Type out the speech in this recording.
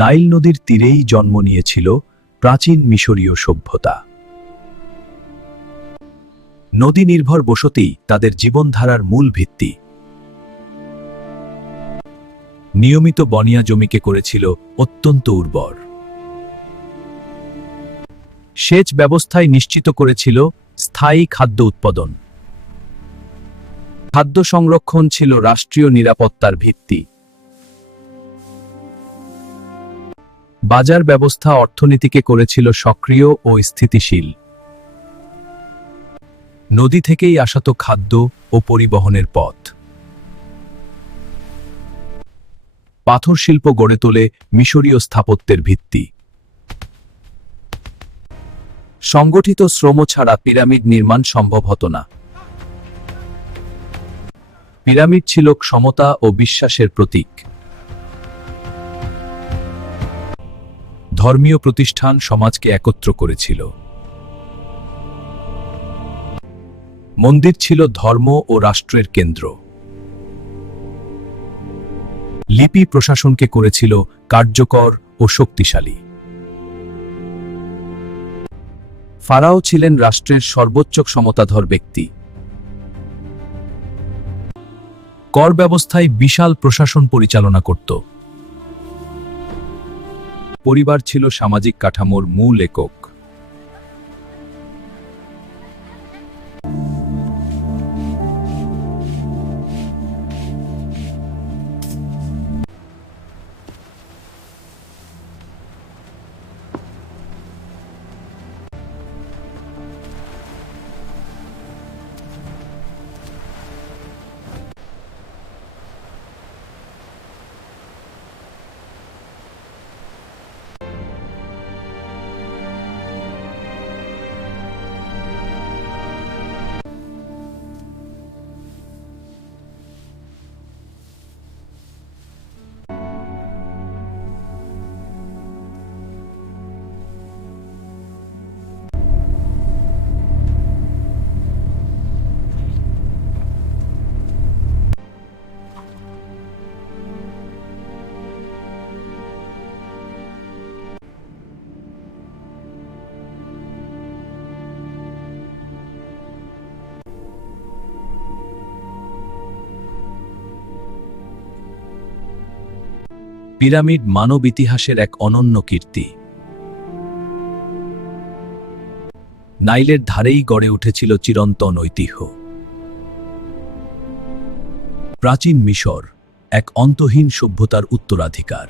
Nile নদীর তীরেই জন্ম নিয়েছিল প্রাচীন মিশরীয় সভ্যতা। নদী নির্ভর বসতি তাদের জীবনধারার মূল ভিত্তি। নিয়মিত বনিয়া জমিকে করেছিল অত্যন্ত উর্বর। সেচ ব্যবস্থায় নিশ্চিত করেছিল স্থায়ী খাদ্য উৎপাদন। খাদ্য সংরক্ষণ ছিল রাষ্ট্রীয় নিরাপত্তার ভিত্তি। বাজার ব্যবস্থা অর্থনীতিকে করেছিল সক্রিয় ও স্থিতিশীল। নদী থেকেই আসত খাদ্য ও পরিবহনের পথ। পাথর শিল্প গড়ে তোলে মিশরীয় স্থাপত্যের ভিত্তি। সংগঠিত শ্রম ছাড়া পিরামিড নির্মাণ সম্ভব হতো না। পিরামিড ছিল ক্ষমতা ও বিশ্বাসের প্রতীক। ধর্মীয় প্রতিষ্ঠান সমাজকে একত্র করেছিল। মন্দির ছিল ধর্ম ও রাষ্ট্রের কেন্দ্র। লিপি প্রশাসনকে করেছিল কার্যকর ও শক্তিশালী। ফারাও ছিলেন রাষ্ট্রের সর্বোচ্চ ক্ষমতাধর ব্যক্তি। কর ব্যবস্থায় বিশাল প্রশাসন পরিচালনা করত। পরিবার ছিল সামাজিক কাঠামোর মূল একক। পিরামিড মানব ইতিহাসের এক অনন্য কীর্তি। নাইলের ধারেই গড়ে উঠেছিল চিরন্তন ঐতিহ্য। প্রাচীন মিশর এক অন্তহীন সভ্যতার উত্তরাধিকার।